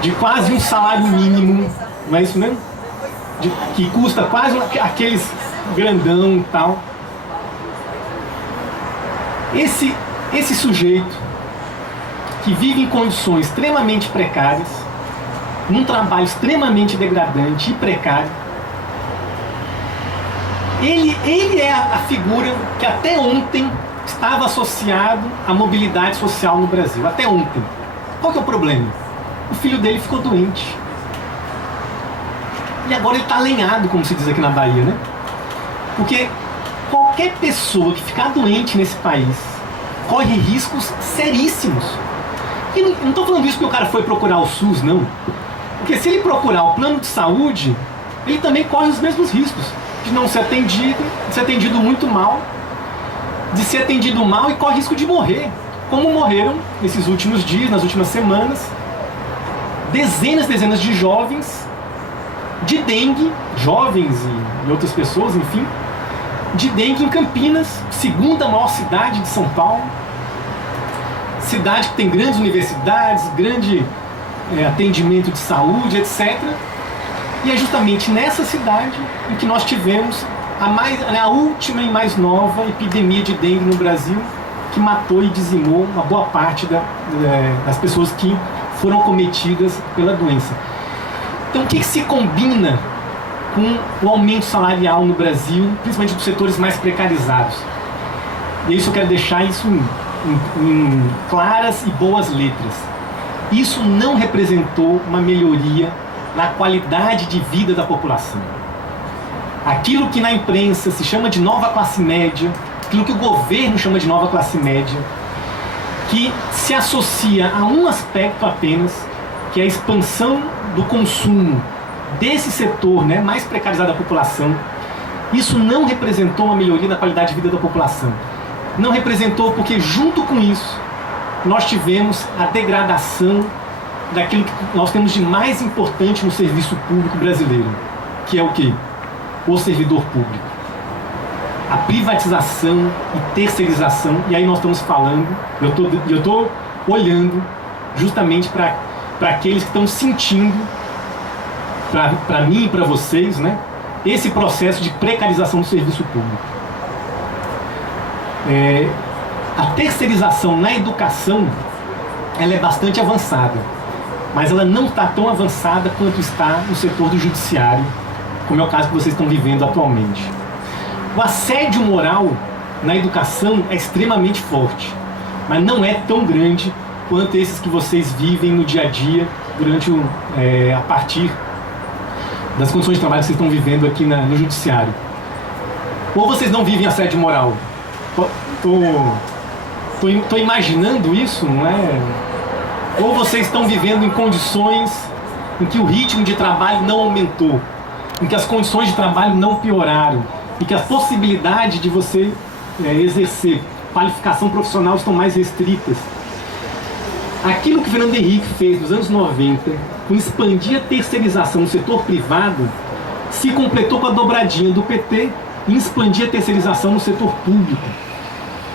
de quase um salário mínimo, não é isso mesmo? Que custa quase aqueles grandão e tal. Esse sujeito que vive em condições extremamente precárias, num trabalho extremamente degradante e precário, ele é a figura que até ontem estava associado à mobilidade social no Brasil. Até ontem. Qual que é o problema? O filho dele ficou doente. E agora ele está alenhado, como se diz aqui na Bahia, né? Porque qualquer pessoa que ficar doente nesse país corre riscos seríssimos. E não estou falando isso porque o cara foi procurar o SUS, não. Porque se ele procurar o plano de saúde, ele também corre os mesmos riscos. De não ser atendido, de ser atendido muito mal, de ser atendido mal e corre risco de morrer. Como morreram nesses últimos dias, nas últimas semanas, dezenas de jovens de dengue, jovens e outras pessoas, enfim, de dengue em Campinas, segunda maior cidade de São Paulo, cidade que tem grandes universidades, grande atendimento de saúde, etc. E é justamente nessa cidade em que nós tivemos a última e mais nova epidemia de dengue no Brasil, que matou e dizimou uma boa parte das pessoas que foram cometidas pela doença. Então, o que se combina com o aumento salarial no Brasil, principalmente dos setores mais precarizados? E isso eu quero deixar isso em claras e boas letras. Isso não representou uma melhoria na qualidade de vida da população. Aquilo que na imprensa se chama de nova classe média, aquilo que o governo chama de nova classe média, que se associa a um aspecto apenas, que é a expansão do consumo desse setor, né, mais precarizado da população, isso não representou uma melhoria na qualidade de vida da população. Não representou porque, junto com isso, nós tivemos a degradação daquilo que nós temos de mais importante no serviço público brasileiro, que é o quê? O servidor público. A privatização e terceirização, e aí nós estamos falando, eu estou olhando justamente para aqueles que estão sentindo, para mim e para vocês, né, esse processo de precarização do serviço público. A terceirização na educação, ela é bastante avançada, mas ela não está tão avançada quanto está no setor do judiciário, como é o caso que vocês estão vivendo atualmente. O assédio moral na educação é extremamente forte, mas não é tão grande quanto esses que vocês vivem no dia a dia, a partir das condições de trabalho que vocês estão vivendo aqui no judiciário. Ou vocês não vivem assédio moral? Tô imaginando isso, não é? Ou vocês estão vivendo em condições em que o ritmo de trabalho não aumentou, em que as condições de trabalho não pioraram, e que a possibilidade de você exercer qualificação profissional estão mais restritas. Aquilo que o Fernando Henrique fez nos anos 90, com expandir a terceirização no setor privado, se completou com a dobradinha do PT em expandir a terceirização no setor público.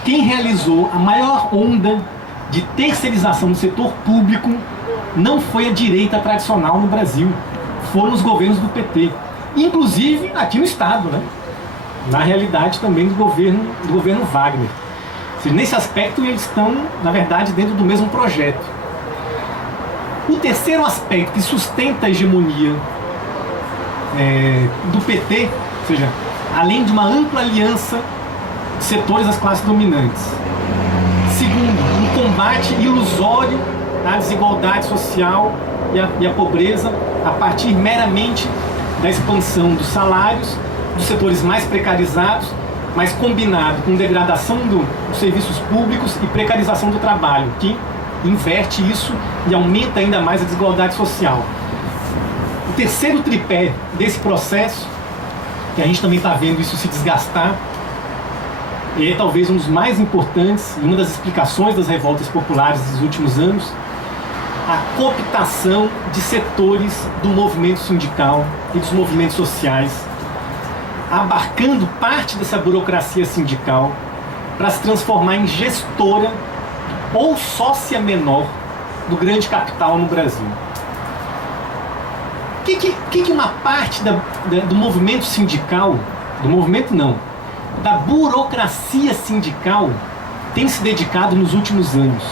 Quem realizou a maior onda de terceirização no setor público não foi a direita tradicional no Brasil, foram os governos do PT, inclusive aqui no Estado, né? Na realidade também do governo Wagner. Nesse aspecto eles estão, na verdade, dentro do mesmo projeto. O terceiro aspecto que sustenta a hegemonia do PT, ou seja, além de uma ampla aliança de setores das classes dominantes. Segundo, um combate ilusório à desigualdade social e à pobreza a partir meramente da expansão dos salários dos setores mais precarizados, mas combinado com degradação dos serviços públicos e precarização do trabalho, que inverte isso e aumenta ainda mais a desigualdade social. O terceiro tripé desse processo, que a gente também está vendo isso se desgastar, é talvez um dos mais importantes e uma das explicações das revoltas populares dos últimos anos, a cooptação de setores do movimento sindical e dos movimentos sociais, abarcando parte dessa burocracia sindical para se transformar em gestora ou sócia menor do grande capital no Brasil. O que uma parte do movimento sindical, do movimento não, da burocracia sindical tem se dedicado nos últimos anos?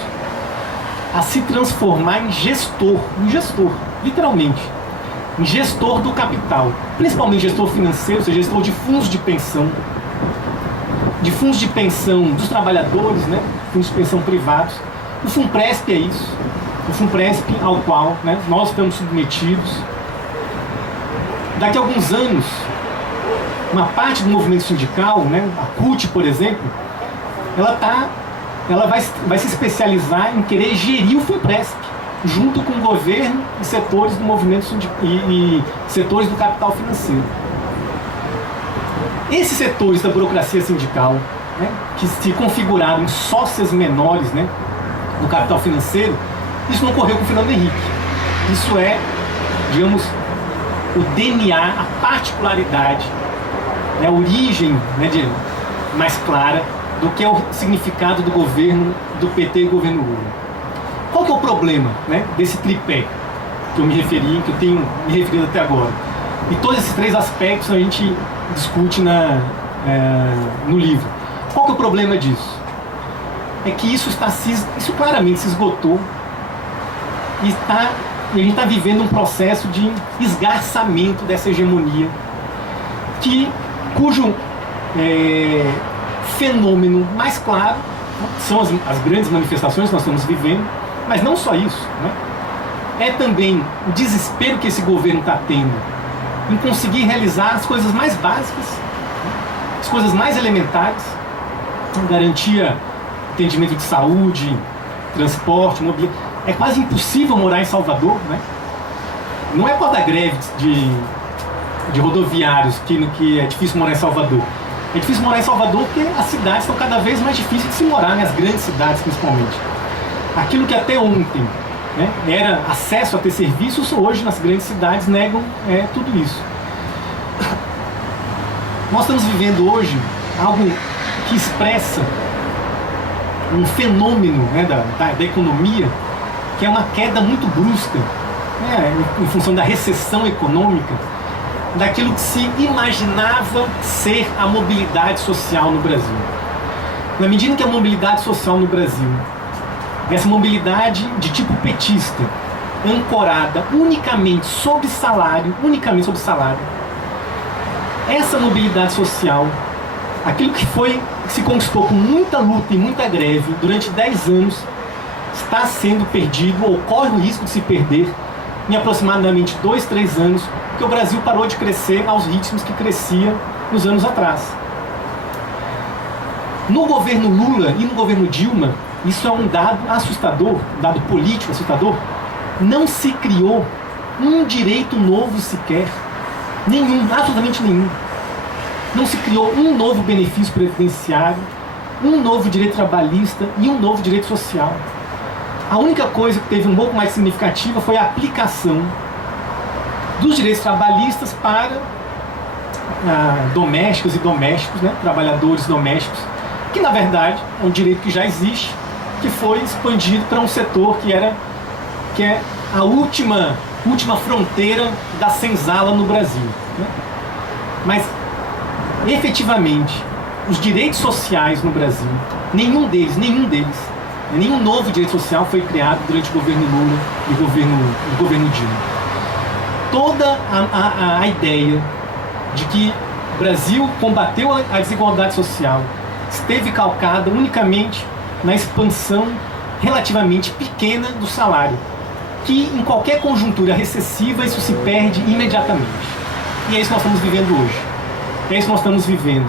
A se transformar em gestor, literalmente, em gestor do capital, principalmente gestor financeiro, ou seja, gestor de fundos de pensão dos trabalhadores, né? Fundos de pensão privados. O Funpresp é isso, o Funpresp ao qual, né, nós estamos submetidos. Daqui a alguns anos, uma parte do movimento sindical, né, a CUT, por exemplo, ela vai se especializar em querer gerir o Funpresp, junto com o governo e setores do movimento e setores do capital financeiro. Esses setores da burocracia sindical, né, que se configuraram em sócias menores, né, do capital financeiro, isso não ocorreu com o Fernando Henrique. Isso é, digamos, o DNA, a particularidade, né, a origem, né, mais clara do que é o significado do governo do PT e governo Lula. Qual que é o problema, né, desse tripé que eu me referi, que eu tenho me referido até agora? E todos esses três aspectos a gente discute no livro. Qual que é o problema disso? É que isso claramente se esgotou e a gente está vivendo um processo de esgarçamento dessa hegemonia, cujo fenômeno mais claro são as grandes manifestações que nós estamos vivendo, mas não só isso, né? É também o desespero que esse governo está tendo em conseguir realizar as coisas mais básicas, né? As coisas mais elementares, garantia, atendimento de saúde, transporte, mobilidade. É quase impossível morar em Salvador, né? Não é por causa da greve de rodoviários que é difícil morar em Salvador. É difícil morar em Salvador porque as cidades estão cada vez mais difíceis de se morar, né? As grandes cidades principalmente. Aquilo que até ontem, né, era acesso a ter serviços, hoje nas grandes cidades negam tudo isso. Nós estamos vivendo hoje algo que expressa um fenômeno, né, da economia, que é uma queda muito brusca, né, em função da recessão econômica, daquilo que se imaginava ser a mobilidade social no Brasil. Na medida em que a mobilidade social no Brasil, essa mobilidade de tipo petista, ancorada unicamente sobre salário, essa mobilidade social, aquilo que se conquistou com muita luta e muita greve durante 10 anos, está sendo perdido, ou corre o risco de se perder em aproximadamente 2, 3 anos, porque o Brasil parou de crescer aos ritmos que crescia nos anos atrás. No governo Lula e no governo Dilma, isso é um dado assustador, um dado político assustador. Não se criou um direito novo sequer. Nenhum, absolutamente nenhum. Não se criou um novo benefício previdenciário, um novo direito trabalhista e um novo direito social. A única coisa que teve um pouco mais significativa foi a aplicação dos direitos trabalhistas para domésticas e domésticos, né, trabalhadores domésticos, que na verdade é um direito que já existe, que foi expandido para um setor que é a última fronteira da senzala no Brasil, né? Mas efetivamente os direitos sociais no Brasil, nenhum novo direito social foi criado durante o governo Lula e o governo Dilma. Toda a ideia de que o Brasil combateu a desigualdade social esteve calcada unicamente na expansão relativamente pequena do salário, que em qualquer conjuntura recessiva isso se perde imediatamente. E é isso que nós estamos vivendo hoje. É isso que nós estamos vivendo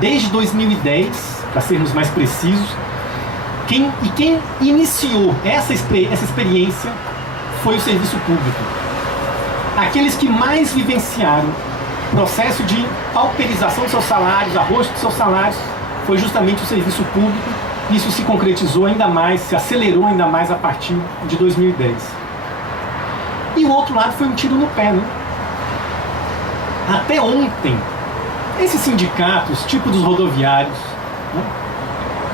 desde 2010, para sermos mais precisos. Quem iniciou essa experiência foi o serviço público. Aqueles que mais vivenciaram o processo de pauperização dos seus salários, arrocho dos seus salários, foi justamente o serviço público. Isso se concretizou ainda mais, se acelerou ainda mais a partir de 2010. E o outro lado foi um tiro no pé, né? Até ontem, esses sindicatos, tipo dos rodoviários, né,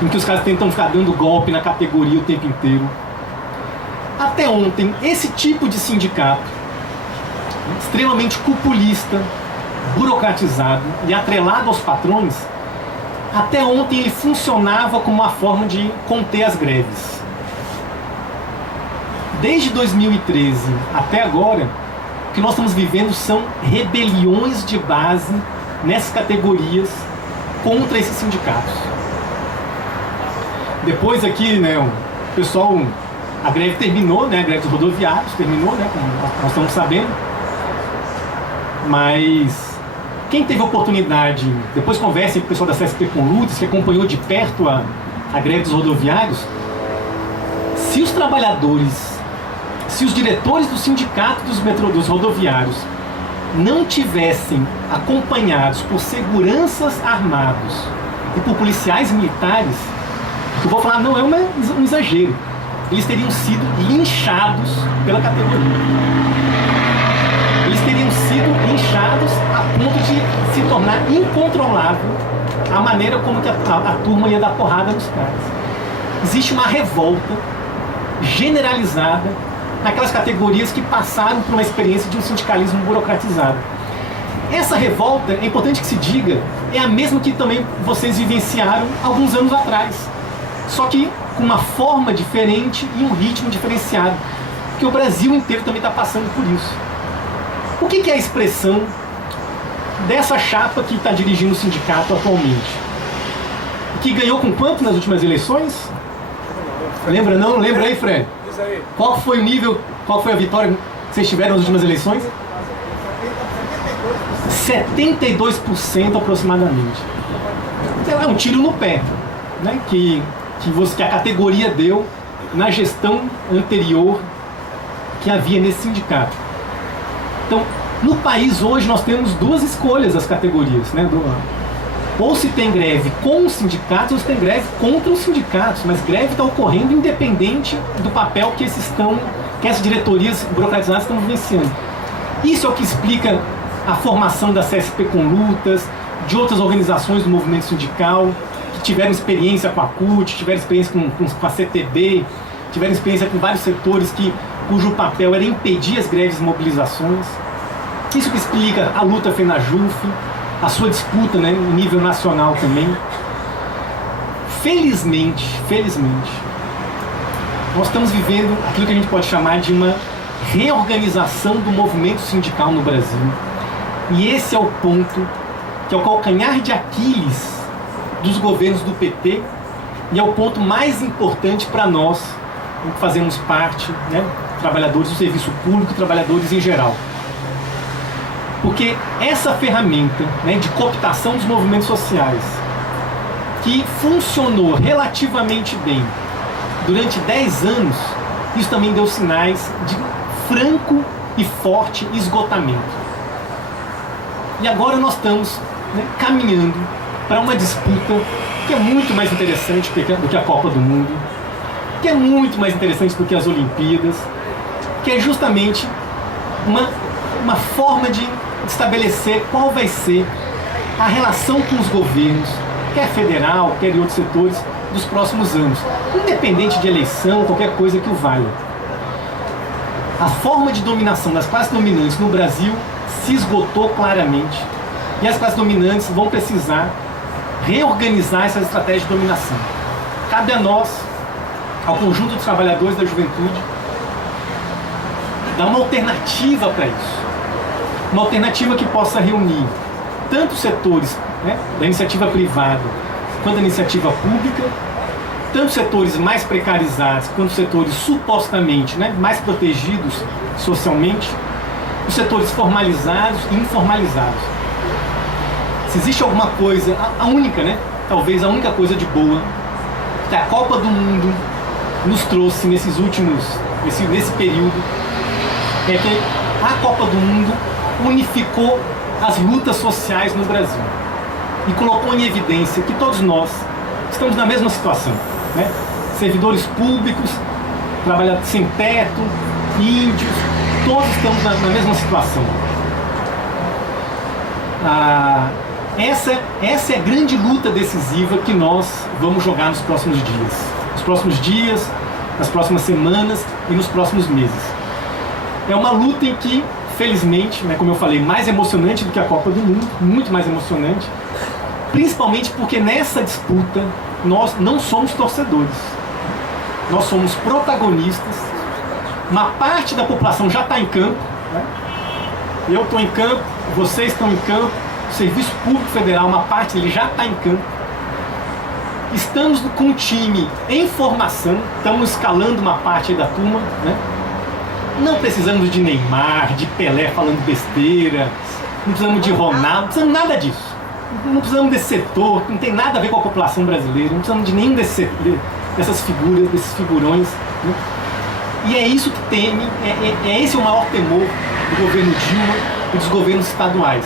em que os caras tentam ficar dando golpe na categoria o tempo inteiro, Até ontem, esse tipo de sindicato, extremamente cupulista, burocratizado e atrelado aos patrões, até ontem ele funcionava como uma forma de conter as greves. Desde 2013 até agora, o que nós estamos vivendo são rebeliões de base nessas categorias contra esses sindicatos. Depois aqui, né, o pessoal, a greve terminou, né, a greve dos rodoviários terminou, né, como nós estamos sabendo, mas quem teve oportunidade, depois conversem com o pessoal da CSP com Lutas, que acompanhou de perto a greve dos rodoviários, se os trabalhadores, se os diretores do sindicato dos rodoviários não tivessem acompanhados por seguranças armados e por policiais militares, eu vou falar, não é um exagero, eles teriam sido linchados pela categoria. Eles teriam sido linchados a ponto de se tornar incontrolável a maneira como que a turma ia dar porrada nos caras. Existe uma revolta generalizada naquelas categorias que passaram por uma experiência de um sindicalismo burocratizado. Essa revolta, é importante que se diga, é a mesma que também vocês vivenciaram alguns anos atrás, só que com uma forma diferente e um ritmo diferenciado, porque o Brasil inteiro também está passando por isso. O que é a expressão dessa chapa que está dirigindo o sindicato atualmente? Que ganhou com quanto nas últimas eleições? Lembra não? Lembra aí, Fred? Qual foi o nível, qual foi a vitória que vocês tiveram nas últimas eleições? 72% aproximadamente. Então é um tiro no pé, né, que a categoria deu na gestão anterior que havia nesse sindicato. Então, no país hoje nós temos duas escolhas das categorias, né? Ou se tem greve com os sindicatos, ou se tem greve contra os sindicatos, mas greve está ocorrendo independente do papel que essas diretorias burocratizadas estão vivenciando. Isso é o que explica a formação da CSP com Lutas, de outras organizações do movimento sindical, que tiveram experiência com a CUT, tiveram experiência com a CTB, tiveram experiência com vários setores cujo papel era impedir as greves e mobilizações. Isso que explica a luta FENAJUF, a sua disputa, né, em nível nacional também. Felizmente, nós estamos vivendo aquilo que a gente pode chamar de uma reorganização do movimento sindical no Brasil. E esse é o ponto, que é o calcanhar de Aquiles dos governos do PT, e é o ponto mais importante para nós, que fazemos parte, né, trabalhadores do serviço público, trabalhadores em geral. Porque essa ferramenta, né, de cooptação dos movimentos sociais, que funcionou relativamente bem durante 10 anos, isso também deu sinais de franco e forte esgotamento. E agora nós estamos, né, caminhando para uma disputa que é muito mais interessante do que a Copa do Mundo, que é muito mais interessante do que as Olimpíadas, que é justamente uma forma de estabelecer qual vai ser a relação com os governos, quer federal, quer em outros setores, dos próximos anos, independente de eleição, qualquer coisa que o valha. A forma de dominação das classes dominantes no Brasil se esgotou claramente, e as classes dominantes vão precisar reorganizar essas estratégias de dominação. Cabe a nós, ao conjunto dos trabalhadores da juventude, dar uma alternativa para isso. Uma alternativa que possa reunir tanto os setores, né, da iniciativa privada quanto da iniciativa pública, tanto os setores mais precarizados quanto os setores supostamente, né, mais protegidos socialmente, os setores formalizados e informalizados. Se existe alguma coisa, a única, né, talvez a única coisa de boa que a Copa do Mundo nos trouxe nesse período, é que a Copa do Mundo unificou as lutas sociais no Brasil e colocou em evidência que todos nós estamos na mesma situação, né? Servidores públicos, trabalhadores sem teto, índios, todos estamos na mesma situação. Essa é a grande luta decisiva que nós vamos jogar nos próximos dias. Nos próximos dias, nas próximas semanas e nos próximos meses. É uma luta em que, felizmente, né, como eu falei, mais emocionante do que a Copa do Mundo, muito mais emocionante, principalmente porque nessa disputa nós não somos torcedores, nós somos protagonistas. Uma parte da população já está em campo, né? Eu estou em campo, vocês estão em campo, o Serviço Público Federal, uma parte dele já está em campo. Estamos com um time em formação, estamos escalando uma parte aí da turma, né? Não precisamos de Neymar, de Pelé falando besteira, não precisamos de Ronaldo, não precisamos nada disso. Não precisamos desse setor, não tem nada a ver com a população brasileira, não precisamos de nenhum dessas figuras, desses figurões, né? E é isso que teme, esse o maior temor do governo Dilma e dos governos estaduais.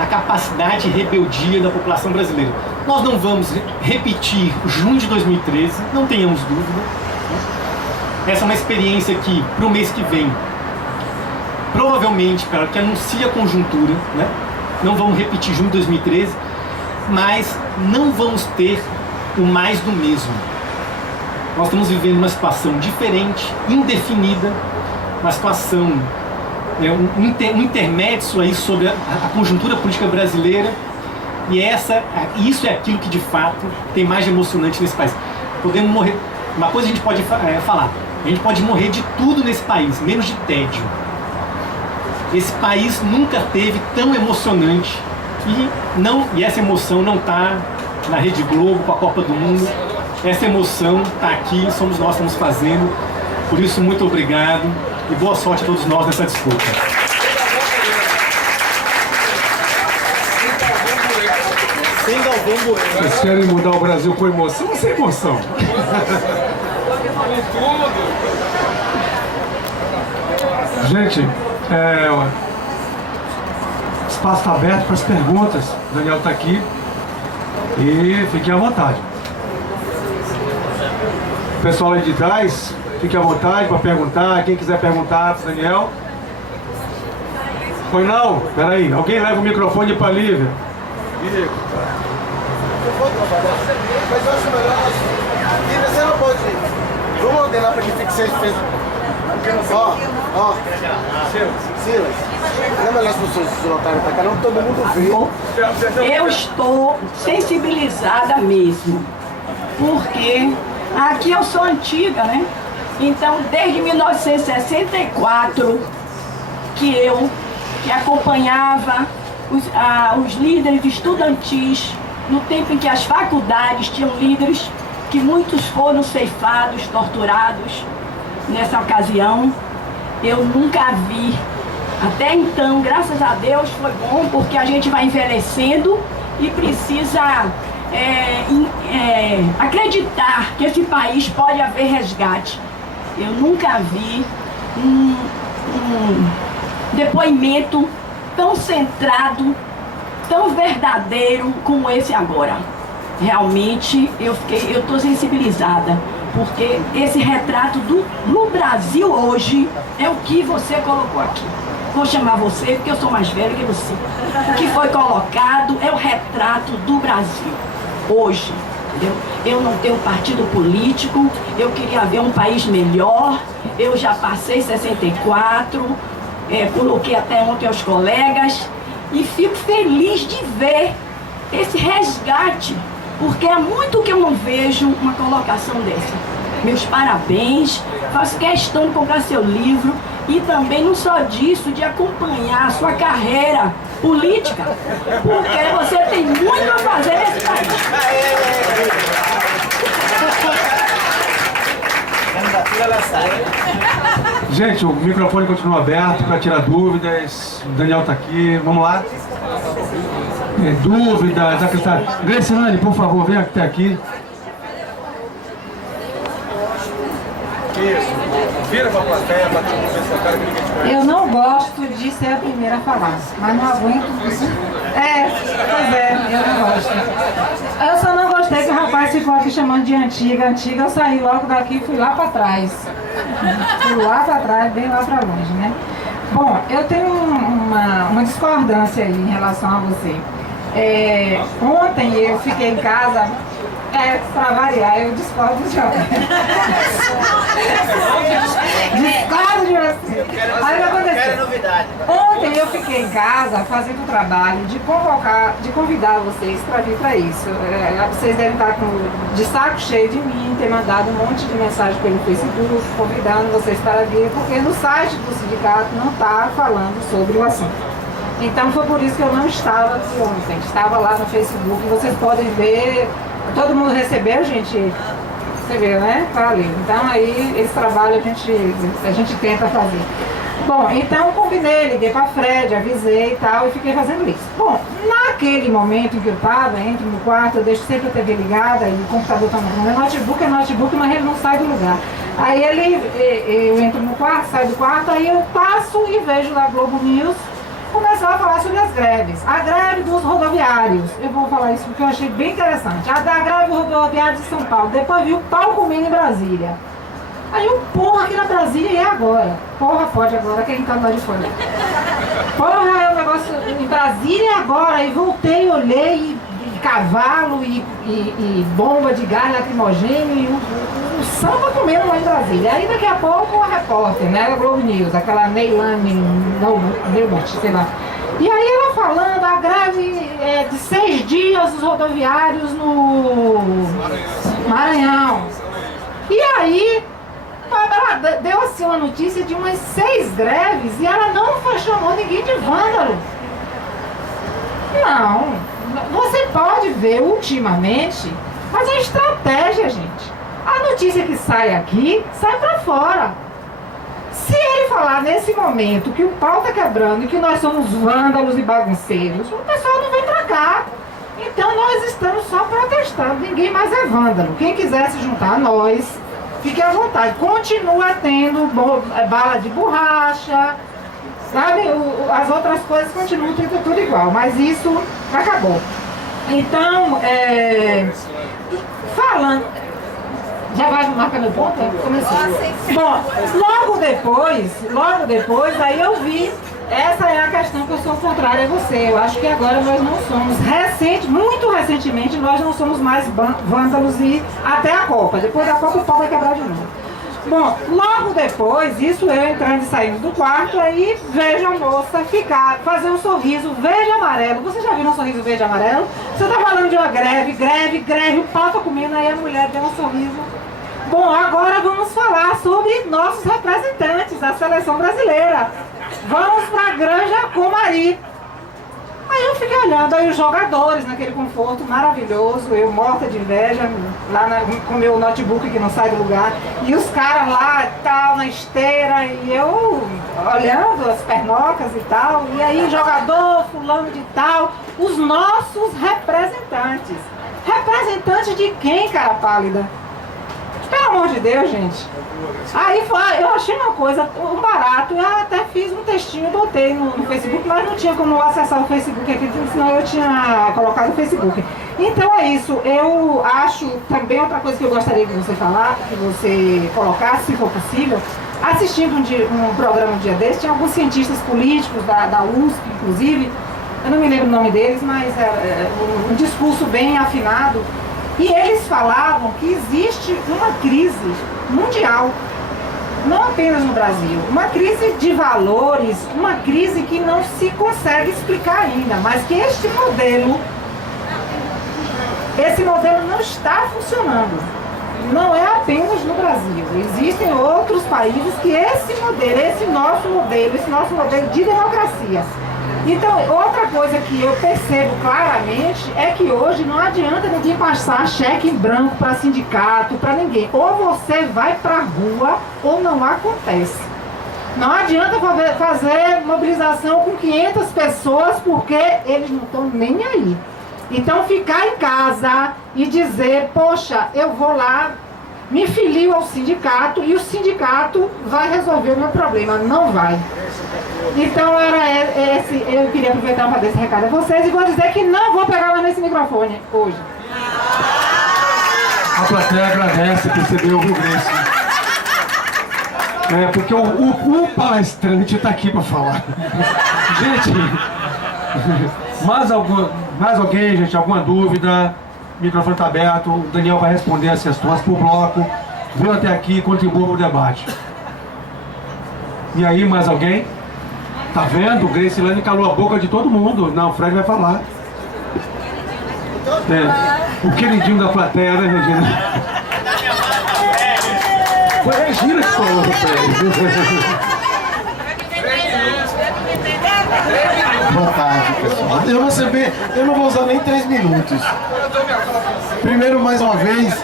A capacidade e rebeldia da população brasileira. Nós não vamos repetir junho de 2013, não tenhamos dúvida. Essa é uma experiência que, para o mês que vem, provavelmente, para que anuncie a conjuntura, né? Não vamos repetir junho de 2013, mas não vamos ter o mais do mesmo. Nós estamos vivendo uma situação diferente, indefinida, uma situação, né, um intermédio aí sobre a conjuntura política brasileira, e isso é aquilo que de fato tem mais de emocionante nesse país. Podemos morrer, uma coisa a gente pode falar, a gente pode morrer de tudo nesse país, menos de tédio. Esse país nunca teve tão emocionante e essa emoção não está na Rede Globo com a Copa do Mundo. Essa emoção está aqui, somos nós que estamos fazendo. Por isso, muito obrigado e boa sorte a todos nós nessa disputa. Sem Galvão Bueno. Vocês querem mudar o Brasil com emoção ou sem emoção? Gente, o espaço está aberto para as perguntas. O Daniel está aqui e fiquem à vontade. O pessoal aí de trás, fique à vontade para perguntar. Quem quiser perguntar para o Daniel. Foi não? Peraí, alguém leva o microfone para a Lívia. Mas eu acho melhor. Lívia, você não pode. Vamos ordenar para que fique fez. Ó. Silas. Não é melhor as pessoas se lotarem para cá, não todo mundo vê. Eu estou sensibilizada mesmo. Porque aqui eu sou antiga, né? Então, desde 1964, que acompanhava os líderes estudantis, no tempo em que as faculdades tinham líderes, que muitos foram ceifados, torturados nessa ocasião. Eu nunca vi. Até então, graças a Deus, foi bom, porque a gente vai envelhecendo e precisa acreditar que esse país pode haver resgate. Eu nunca vi um depoimento tão centrado, tão verdadeiro como esse agora. Realmente eu estou sensibilizada, porque esse retrato do Brasil hoje é o que você colocou aqui. Vou chamar você porque eu sou mais velha que você. O que foi colocado é o retrato do Brasil hoje, entendeu? Eu não tenho partido político, eu queria ver um país melhor, eu já passei 64, coloquei até ontem aos colegas, e fico feliz de ver esse resgate, porque é muito que eu não vejo uma colocação dessa. Meus parabéns, faço questão de comprar seu livro e também não só disso, de acompanhar a sua carreira política, porque você tem muito a fazer nesse país. Gente, o microfone continua aberto para tirar dúvidas. O Daniel está aqui, vamos lá. Dúvidas, acreditar. Graciane, por favor, vem até aqui. Isso. Vira pra plateia, pra todo mundo ver sua cara que ninguém te conhece. Eu não gosto de ser a primeira a falar, mas não aguento. Pois é, eu não gosto. Eu só não gostei que o rapaz ficou aqui chamando de antiga. Eu saí logo daqui e fui lá pra trás. Fui lá pra trás, bem lá pra longe, né? Bom, eu tenho uma discordância aí em relação a você. Ontem eu fiquei em casa Pra variar, eu discordo de você. Discordo de você. Aí o que aconteceu? Ontem eu fiquei em casa fazendo o trabalho de convidar vocês para vir para isso. Vocês devem estar de saco cheio de mim, ter mandado um monte de mensagem pelo Facebook, convidando vocês para vir, porque no site do sindicato não está falando sobre o assunto. Então foi por isso que eu não estava aqui ontem. Estava lá no Facebook, vocês podem ver. Todo mundo recebeu, gente? Você viu, né? Tá ali. Então aí esse trabalho a gente tenta fazer. Bom, então combinei, liguei pra Fred, avisei e tal, e fiquei fazendo isso. Bom, naquele momento em que eu estava, entro no quarto, eu deixo sempre a TV ligada e o computador tá no meu notebook, mas ele não sai do lugar. Aí eu entro no quarto, saio do quarto, aí eu passo e vejo na Globo News, começou a falar sobre as greves. A greve dos rodoviários. Eu vou falar isso porque eu achei bem interessante. A da greve rodoviária de São Paulo. Depois vi o pau comendo em Brasília. Aí eu, porra, aqui na Brasília é agora. Porra, pode agora, quem tá lá de fora. Porra, é um negócio em Brasília é agora. Aí voltei, olhei, e cavalo, e bomba de gás lacrimogêneo, e o samba comendo lá em Brasília. Aí daqui a pouco a repórter, né, da Globo News, aquela Neilane, sei lá. E aí ela falando, a greve de 6 dias dos rodoviários no Maranhão. E aí ela deu assim uma notícia de umas 6 greves e ela não chamou ninguém de vândalo. Não, você pode ver ultimamente, mas é estratégia, gente. A notícia que sai aqui, sai pra fora. Se ele falar nesse momento que o pau tá quebrando e que nós somos vândalos e bagunceiros, o pessoal não vem pra cá. Então nós estamos só protestando, ninguém mais é vândalo. Quem quiser se juntar a nós, fique à vontade. Continua tendo bala de borracha, sabe? As outras coisas continuam tudo igual, mas isso acabou. Então, falando... Já vai marcar meu ponto? Começou. Bom, logo depois, aí eu vi, essa é a questão que eu sou contrária a você. Eu acho que agora nós não somos, muito recentemente, nós não somos mais vândalos e até a Copa. Depois da Copa o pau vai quebrar de novo. Bom, logo depois, isso eu entrando e saindo do quarto, aí vejo a moça fazer um sorriso verde e amarelo. Você já viu um sorriso verde e amarelo? Você tá falando de uma greve, o pau tá comendo, aí a mulher deu um sorriso. Bom, agora vamos falar sobre nossos representantes, a seleção brasileira. Vamos pra Granja Comari. Aí eu fiquei olhando aí os jogadores naquele conforto maravilhoso, eu morta de inveja, lá com o meu notebook que não sai do lugar, e os caras lá tal, na esteira, e eu olhando as pernocas e tal, e aí jogador, fulano de tal, os nossos representantes. Representantes de quem, cara pálida? Pelo amor de Deus, gente. Aí eu achei uma coisa, um barato, eu até fiz um textinho, botei no Facebook, mas não tinha como acessar o Facebook aqui, senão eu tinha colocado no Facebook. Então é isso, eu acho também outra coisa que eu gostaria que você colocasse, se for possível, assistindo um programa um dia desse, tinha alguns cientistas políticos da USP, inclusive, eu não me lembro o nome deles, mas um discurso bem afinado. E eles falavam que existe uma crise mundial, não apenas no Brasil, uma crise de valores, uma crise que não se consegue explicar ainda, mas que esse modelo não está funcionando. Não é apenas no Brasil, existem outros países que esse nosso modelo de democracia. Então, outra coisa que eu percebo claramente é que hoje não adianta ninguém passar cheque em branco para sindicato, para ninguém. Ou você vai para a rua ou não acontece. Não adianta fazer mobilização com 500 pessoas porque eles não estão nem aí. Então, ficar em casa e dizer, poxa, eu vou lá, me filio ao sindicato e o sindicato vai resolver o meu problema. Não vai. Então eu queria aproveitar para dar esse recado a vocês e vou dizer que não vou pegar mais nesse microfone hoje. A plateia agradece, percebeu o Rubens. Porque o palestrante está aqui para falar. Gente, mais alguém, gente, alguma dúvida? o microfone está aberto, o Daniel vai responder as questões por bloco. Veio até aqui e contribua para o debate. E aí, mais alguém? Tá vendo? O Gracilane calou a boca de todo mundo. Não, o Fred vai falar. O queridinho da plateia, né, Regina? Foi a Regina que falou do Fred. Boa tarde, pessoal. Eu não vou usar nem 3 minutos. Primeiro, mais uma vez,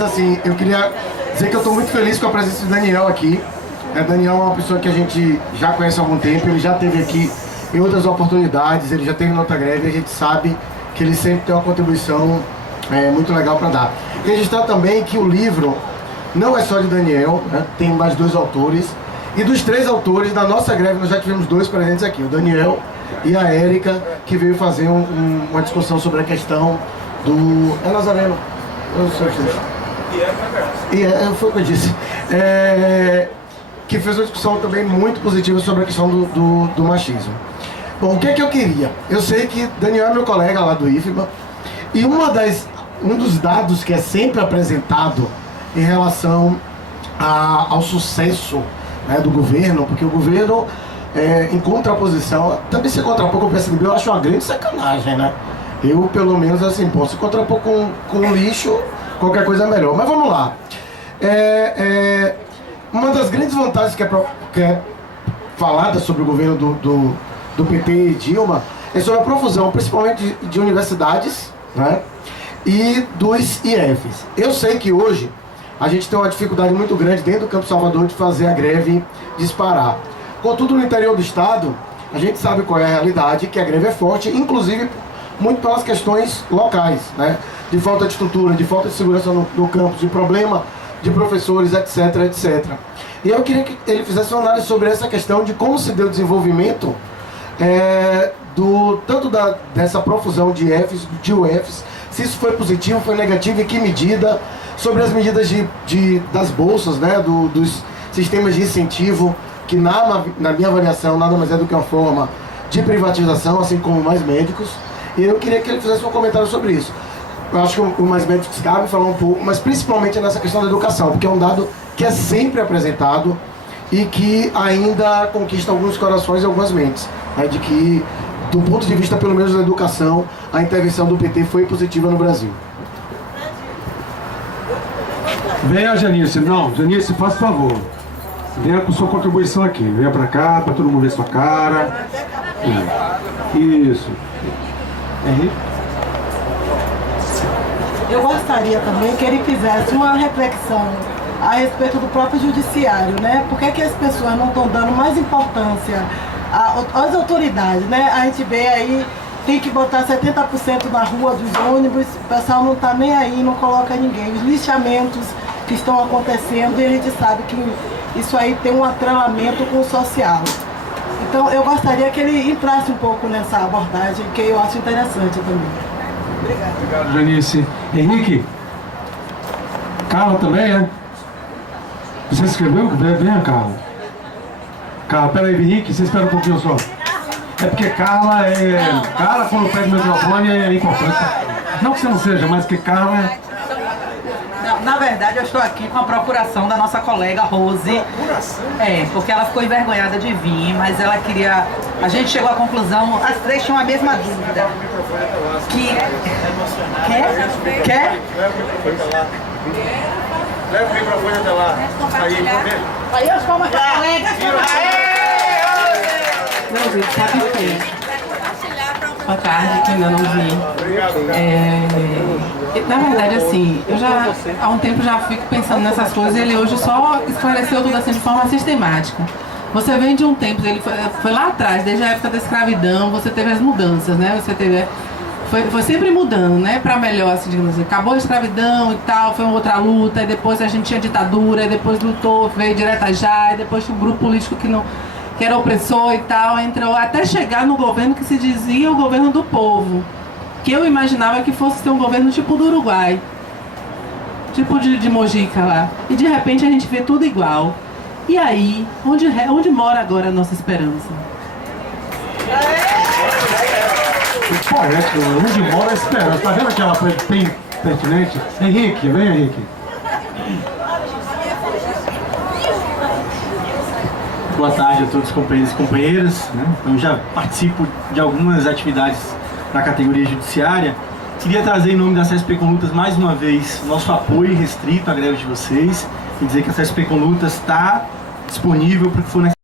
assim, eu queria dizer que eu estou muito feliz com a presença do Daniel aqui. Daniel é uma pessoa que a gente já conhece há algum tempo, ele já esteve aqui em outras oportunidades, ele já teve na outra greve, e a gente sabe que ele sempre tem uma contribuição muito legal para dar. Registrar também que o livro não é só de Daniel, né? Tem mais 2 autores. E dos 3 autores da nossa greve, nós já tivemos 2 presentes aqui, o Daniel e a Érica, que veio fazer uma discussão sobre a questão do... É Nazareno? Eu sei foi o que eu disse. Que fez uma discussão também muito positiva sobre a questão do machismo. Bom, o que é que eu queria? Eu sei que Daniel é meu colega lá do IFBA, e um dos dados que é sempre apresentado em relação ao sucesso, né, do governo, porque o governo, em contraposição, também se contrapor com o PSDB, eu acho uma grande sacanagem, né? Eu, pelo menos, assim, posso se contrapor com lixo, qualquer coisa é melhor. Mas vamos lá. Uma das grandes vantagens que é falada sobre o governo do PT e Dilma é sobre a profusão, principalmente de universidades, né, e dos IFs. Eu sei que hoje a gente tem uma dificuldade muito grande dentro do Campo Salvador de fazer a greve disparar. Contudo, no interior do estado, a gente sabe qual é a realidade, que a greve é forte, inclusive muito pelas questões locais, né, de falta de estrutura, de falta de segurança no campus, de problema de professores, etc, etc. E eu queria que ele fizesse uma análise sobre essa questão de como se deu o desenvolvimento tanto dessa profusão de IFs, de UFs, se isso foi positivo, foi negativo, em que medida, sobre as medidas das bolsas, né, dos sistemas de incentivo, que na minha avaliação nada mais é do que uma forma de privatização, assim como mais médicos. E eu queria que ele fizesse um comentário sobre isso. Eu acho que o mais médicos cabe falar um pouco, mas principalmente nessa questão da educação, porque é um dado que é sempre apresentado e que ainda conquista alguns corações e algumas mentes, né, de que, do ponto de vista pelo menos da educação, a intervenção do PT foi positiva no Brasil. Venha, Janice. Não, Janice, faça favor. Venha com sua contribuição aqui. Venha pra cá, pra todo mundo ver sua cara. Isso. Eu gostaria também que ele fizesse uma reflexão a respeito do próprio judiciário, né? Por que as pessoas não estão dando mais importância às autoridades, né? A gente vê aí, tem que botar 70% na rua dos ônibus, o pessoal não está nem aí, não coloca ninguém. Os lixamentos que estão acontecendo, e a gente sabe que isso aí tem um atrelamento com o social. Então eu gostaria que ele entrasse um pouco nessa abordagem, que eu acho interessante também. Obrigada. Obrigado, Janice. Henrique? Carla também, é? Você escreveu? Venha, Carla. Carla, peraí, Henrique, você espera um pouquinho só. É porque Carla Carla, quando pega o microfone, é importante. Não que você não seja, mas que Carla é... Na verdade, eu estou aqui com a procuração da nossa colega Rose. Porque ela ficou envergonhada de vir, mas ela queria... A gente chegou à conclusão, as 3 tinham a mesma dúvida. Quer? Leva o microfone até lá. Aí as palmas da colega. Não, gente, sabe o quê? Boa tarde, que ainda não vi. Na verdade, assim, eu já há um tempo já fico pensando nessas coisas e ele hoje só esclareceu tudo assim de forma sistemática. Você vem de um tempo, ele foi lá atrás, desde a época da escravidão, você teve as mudanças, né? Foi sempre mudando, né? Pra melhor, assim, digamos assim. Acabou a escravidão e tal, foi uma outra luta, e depois a gente tinha ditadura, e depois lutou, veio direta já, e depois tinha um grupo político que era opressor e tal, entrou até chegar no governo que se dizia o governo do povo, que eu imaginava que fosse ter um governo tipo do Uruguai, tipo de Mojica lá, e de repente a gente vê tudo igual. E aí, onde mora agora a nossa esperança? Poético, onde mora a esperança. Tá vendo aquela bem pertinente? Henrique, vem, Henrique. Boa tarde a todos os companheiros e companheiras, né? Eu já participo de algumas atividades na categoria judiciária. Queria trazer em nome da CSP Com Lutas mais uma vez nosso apoio restrito à greve de vocês e dizer que a CSP Com Lutas está disponível para o que for necessário.